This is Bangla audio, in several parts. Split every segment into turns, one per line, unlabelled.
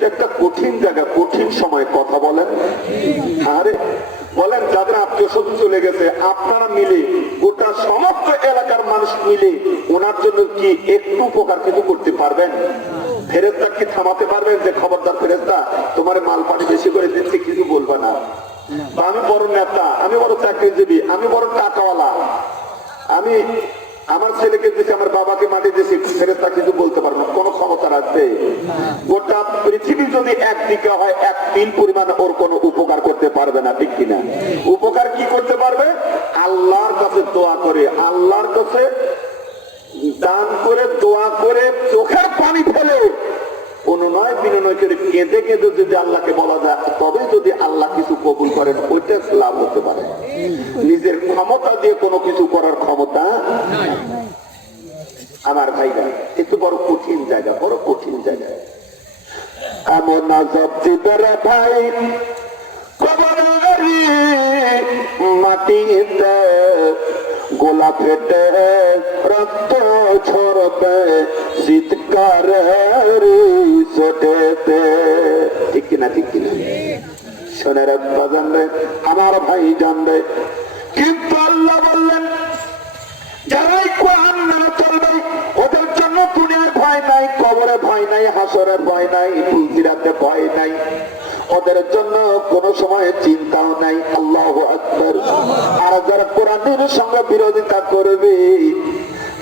এটা একটা কঠিন জায়গা কঠিন সময় কথা বলেন। আরে বলেন, যাদের আত্মীয় স্বজন চলে গেছে, আপনারা মিলে গোটা সমস্ত এলাকার মানুষ মিলে ওনার জন্য কি একটু উপকার কিছু করতে পারবেন? ফেরেস্তা কি থামাতে পারবেন যে, খবরদার ফেরেস্তা তোমার মাল পানি বেশি করে দিচ্ছে, কিছু বলবে না। আমি বড় নেতা, আমি বড় চাকরিজীবী, আমি বড় টাকাওয়ালা, আমি আমার ছেলেকে দিয়েছি আমার বাবাকে মাটি দিয়েছি ফেরেস্তা কিছু বলতে পারব কোনো ক্ষমতা রাখবে গোটা পৃথিবী যদি এক দিকে হয়, এক তিন পরিমাণ ওর কোনো উপকার করতে পারবে না, ঠিক কিনা? উপকার কি করতে পারবে? আল্লাহর কাছে দোয়া করে, আল্লাহর কাছে দান করে, দোয়া করে, চোখের পানি ফেলে। অনুনয় বিনয় করে কেঁদে কেঁদে যদি আল্লাহকে বলা যায়, তবে যদি আল্লাহ কিছু কবুল করেন, ওইটা লাভ হতে পারে। নিজের ক্ষমতা দিয়ে কোনো কিছু করার ক্ষমতা আমার ভাইরা একটু বড় কঠিন জায়গা, বড় কঠিন জায়গা। এমন আজব দিবের ভাই কবরের মাটিতে গোলা ফেটে, রক্ত ঝরবে শীতকারের ঠিক কিনা ঠিক কিনা? শোনে রাখবা জানবে আমার ভাই জানবে কিন্তু আল্লাহ বললেন, যারাই কোরআন মেনে চলবে, ওদের জন্য দুনিয়ার ভয় নাই, কবরে ভয় নাই, হাসরে ভয় নাই, ফুলজিরাতে ভয় নাই। ওদের জন্য কোন সময় চিন্তাও নাই, আল্লাহ আকবর। আর যারা সঙ্গে বিরোধিতা করবে।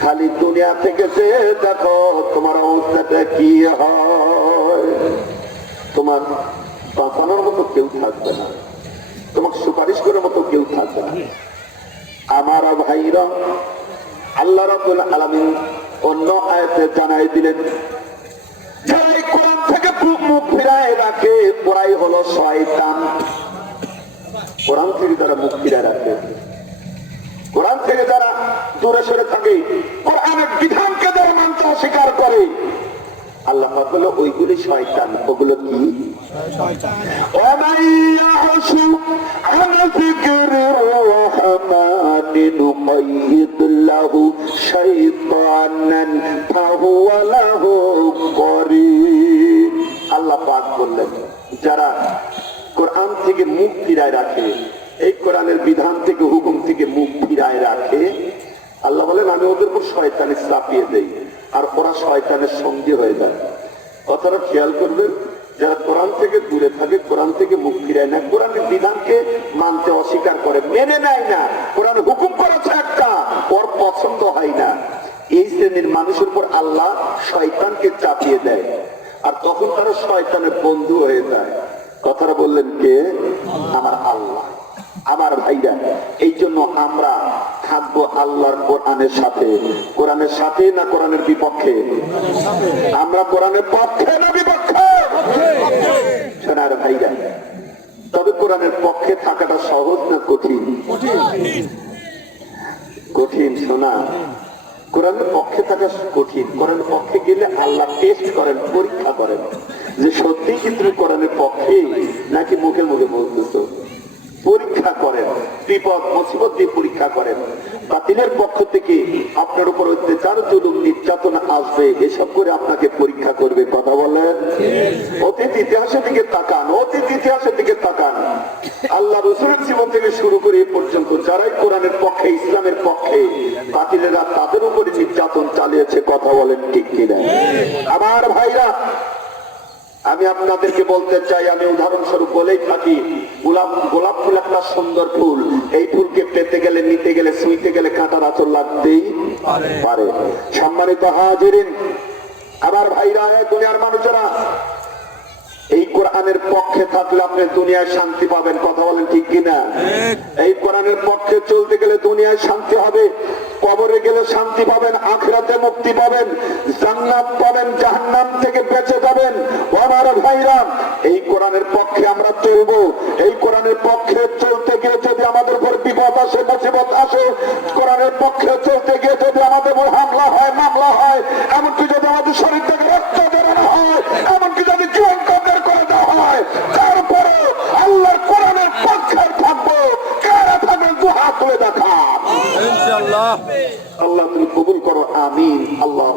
খালি দুনিয়া থেকে যে দেখো, তোমার অবস্থাটা কি হয়? তোমার বাঁচানোর মতো কেউ থাকবে না। তোমাকে সুপারিশ করার মতো কেউ থাকবে না। আমার ভাইরা, আল্লাহ রাব্বুল আলামিন অন্য আয়াতে জানাই দিলেন, যারা এই কোরআন থেকে মুখ ফিরায় রাখে, ওরাই হলো শয়তান। কোরআন থেকে তারা মুখ ফিরায় রাখে। দূরে সরে থাকে। কোরআনের বিধানকে যারা মানতে অস্বীকার করে। আল্লাহ বলো, ওইগুলি শয়তান। ওগুলো কি? আল্লাহ বললেন, যারা কোরআন থেকে মুখ ফিরায় রাখে, এই কোরআনের বিধান থেকে, হুকুম থেকে মুখ ফিরায় শয়তানে চাপিয়ে দেই, আর ওরা শয়তানের সঙ্গী হয়ে যায়। কথাটা খেয়াল করবেন যারা কোরআন থেকে দূরে থাকে, কোরআন থেকে মুখ ফিরায় না কোরআনের বিধানকে মানতে অস্বীকার করে, মেনে নেয় না। কোরআন হুকুম করেছে একটা, ওর পছন্দ হয় না। এই শ্রেণির মানুষের উপর আল্লাহ শয়তানকে চাপিয়ে দেয়, আর তখন তারা শয়তানের বন্ধু হয়ে যায়। কথাটা বললেন কে? আমার আল্লাহ। আমার ভাইরা। এই জন্য আমরা থাকব আল্লাহর কোরআনের সাথে। কোরআনের সাথে না কোরআনের বিপক্ষে? আমরা কোরআনের পক্ষে না বিপক্ষে? শোনার ভাইরা, তবে কোরআনের পক্ষে থাকাটা সহজ না কঠিন? কঠিন, শোনা। কোরআনের পক্ষে থাকা কঠিন। কোরআনের পক্ষে গেলে আল্লাহ টেস্ট করেন, পরীক্ষা করেন। যে সত্যি কিন্তু কোরআনের পক্ষে নাকি মুখে মুখে বলতেছো? পরীক্ষা করেন, বিপদ, মুসিবত দিয়ে পরীক্ষা করেন। বাতিলের পক্ষ থেকে আপনার উপর অত্যাচার, জুলুম, নির্যাতন আসবে। এসব করে আপনাকে পরীক্ষা করবে। কথা বলেন? অতীত ইতিহাসের দিকে তাকান, অতীত ইতিহাসের দিকে তাকান। আল্লাহ রসুলের জীবন থেকে শুরু করে এ পর্যন্ত যারাই কোরআনের পক্ষে, ইসলামের পক্ষে, বাতিলেরা তাদের উপরে নির্যাতন চালিয়েছে। কথা বলেন ঠিক কিনা? আমার ভাইরা আমি আপনাদেরকে বলতে চাই আমি উদাহরণস্বরূপ বলেই থাকি গোলাপ গোলাপ ফুল একটা সুন্দর ফুল। এই ফুলকে পেতে গেলে নিতে গেলে সুইতে গেলে কাঁটার আচর লাগতেই পারে। সম্মানিত হাজিরিন আমার ভাইরা দুনিয়ার মানুষেরা এই কোরআনের পক্ষে থাকলে আপনি দুনিয়ায় শান্তি পাবেন কথা বলেন ঠিক কিনা? এই কোরআনের পক্ষে চলতে গেলে দুনিয়ায় শান্তি হবে কবরে গেলে শান্তি পাবেন আখরাতে মুক্তি পাবেন জান্নাত পাবেন জাহান্নাম থেকে বেঁচে যাবেন ও আমার ভাইরা এই কোরআনের পক্ষে আমরা চলবো। এই কোরআনের পক্ষে চলতে গিয়ে যদি আমাদের উপর বিপদ আসে, মুসিবত আসে, কোরআনের পক্ষে চলতে গিয়ে যদি আমাদের উপর হামলা হয়, মামলা হয়, এমনকি যদি আমাদের শরীর থেকে রক্ত বেরোনো হয়, এমনকি যদি জীবন কবর করে দেওয়া হয় তারপরে আল্লাহর কোরআনের পক্ষে থাকব কারা থাকবেন দু হাত তুলে দেখা
ইনশাআল্লাহ
আল্লাহ তুমি কবুল করো আমিন আল্লাহ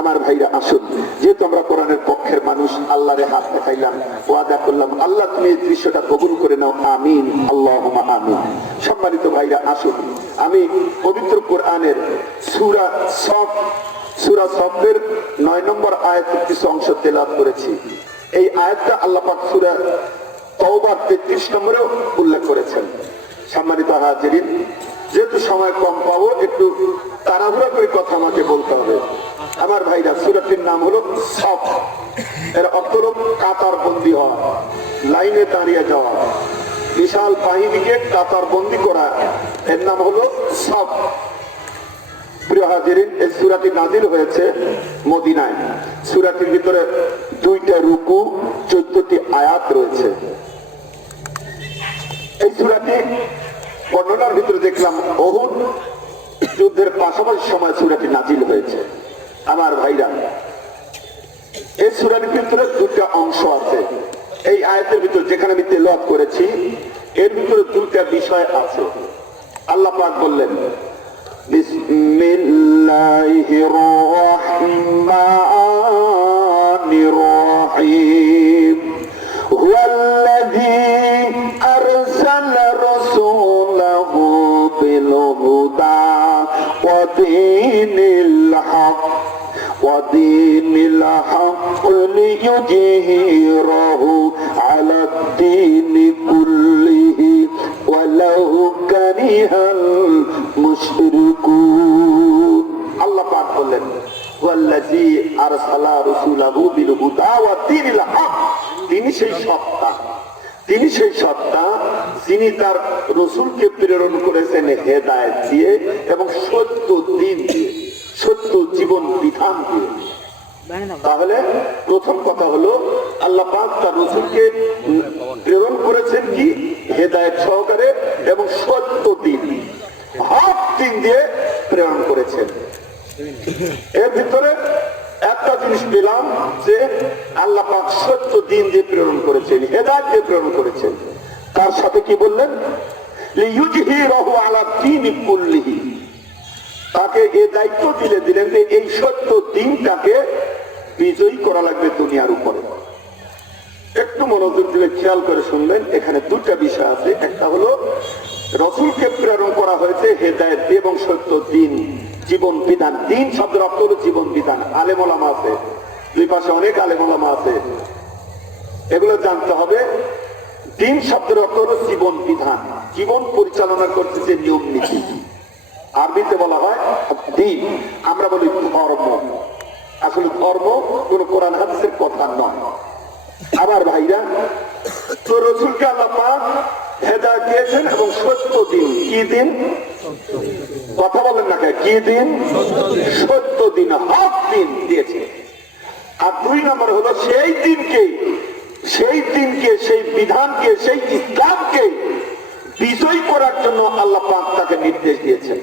আমার আমার ভাইরা আসুন। যেহেতু আমরা কোরআনের পক্ষের মানুষ, আল্লাহরে হাত দেখাইলাম, ওয়াদা করলাম, আল্লাহ তুমি এই দৃশ্যটা কবুল করে নাও, আমিন আল্লাহ আমিন। সম্মানিত ভাইরা, আসুন। আমি পবিত্র কোরআনের সুরা সব সুরা শব্দের নয় নম্বর আয়াতের কিছু অংশ তেলাপ করেছি। এই আয়াতটা আল্লাহ পাক সুরা তওবার তেত্রিশ নম্বরেও উল্লেখ করেছেন। সম্মানিত হাজিরিন যেহেতু সময় কম পাবো, একটু তাড়াহুড়া করে কথা আমাকে বলতে হবে। আমার ভাইরা, সুরাটির নাম হলো সব এর অর্থ হলো কাতার বন্দি হওয়া, লাইনে দাঁড়িয়ে যাওয়া। বিশাল বাহিনীকে কাতার বন্দি করা, এর নাম হলো চোদ্দটি আয়াত রয়েছে। এই সুরাটি বর্ণনার ভিতরে দেখলাম অহুদ যুদ্ধের পাশাপাশি সময় সুরাটি নাজিল হয়েছে। আমার ভাইরা, এই সুরার ভিতরে দুটা অংশ আছে। এই আয়তের ভিতরে যেখানে আমি তেল করেছি, এর ভিতরে দুটা বিষয় আছে। আল্লাহ পাক বললেন, বিসমিল্লাহির রহমান ودين الحق ليظهره على الدين كله ولو كره المشركون الله পাক বললেন والذي ارسل رسوله بالهدى ودين الحق তিনি সেই সত্তা তিনি সেই সত্তা যিনি তার রসুলকে প্রেরণ করেছেন হেদায়ত দিয়ে এবং সত্য দিন দিয়ে সত্য জীবন বিধান তাহলে প্রথম কথা হলো, আল্লাহ পাক তার রসুলকে প্রেরণ করেছেন কি? হেদায়ত সহকারে এবং সত্য দিন। হক দিন দিয়ে প্রেরণ করেছেন। এর ভিতরে একটা জিনিস পেলাম যে আল্লাহ পাক সত্য দিন দিয়ে প্রেরণ করেছেন, হেদায়ত দিয়ে প্রেরণ করেছেন। তার সাথে কি বললেন? লিইউজহিরাহু আলা দীনি কুল্লিহি। তাকে এ দায়িত্ব দিলে দিলেন যে এই সত্য দিনটাকে বিজয়ী করা লাগবে দুনিয়ার উপরে। একটু মনোযোগ দিলে খেয়াল করে শুনবেন, এখানে দুটা বিষয় আছে। একটা হলো, রসুলকে প্রেরণ করা হয়েছে হেদায়ত এবং সত্য দিন, জীবন বিধান। দিন শব্দের অর্থ হলো জীবন বিধান। আলেমলামা আছে। দুই পাশে অনেক আলেমলামা আছে। এগুলো জানতে হবে। দিন শব্দের অর্থ হলো জীবন বিধান। জীবন পরিচালনা করতে যে নিয়ম নীতি। আরবিতে বলা হয় দিন। আমরা বলি ধর্ম। আসলে ধর্ম কোন কোরআন হাদিসের কথা নয়। আবার ভাইরা, তো হেদায়ত দিয়েছেন এবং সত্য দিন। কি দিন? কথা বলেন না কি দিন? সত্য দিন, হক দিন দিয়েছে। আর দুই নম্বর হলো সেই দিনকে সেই দিনকে, সেই বিধানকে, সেই ইসলামকে বিজয় করার জন্য আল্লাহ পাক তাকে নির্দেশ দিয়েছেন।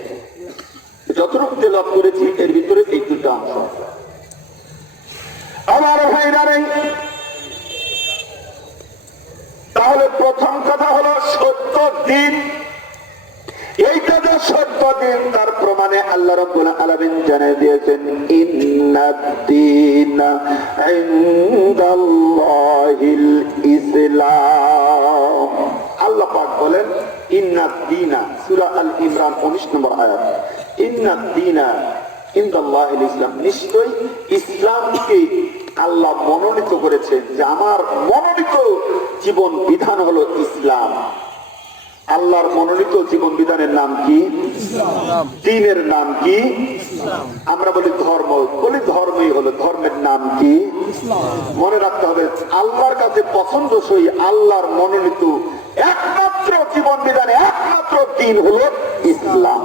যতটুকু তেলাপ করেছি, এর ভিতরে এই দুটো অংশ। আমার ভাইরা নেই তাহলে প্রথম কথা হলো সত্য দিন। এইটা যে সত্য দিন, তার প্রমাণে আল্লাহ রব্বুল আলামিন জানিয়ে দিয়েছেন ইন্নাদ্দিন ইনদাল্লাহিল ইসলাম। আল্লাহ পাক বলেন ইন্নাদ্দিনা সূরা আল ইমরান 19 নম্বর আয়াত। ইন্নাদ্দিনা ইনদাল্লাহিল ইসলাম নিশ্চয় ইসলামকে আল্লাহ মনোনীত করেছেন যে আমার মনোনীত জীবন বিধান হলো ইসলাম। আল্লাহর মনোনীত জীবন বিধানের নাম কি? দিনের নাম কি? আমরা বলি ধর্ম। বলি ধর্মই হলো ধর্মের নাম কি? মনে রাখতে হবে আল্লাহর কাছে পছন্দসই আল্লাহর মনোনীত একমাত্র জীবন বিধানে একমাত্র দিন হলো ইসলাম।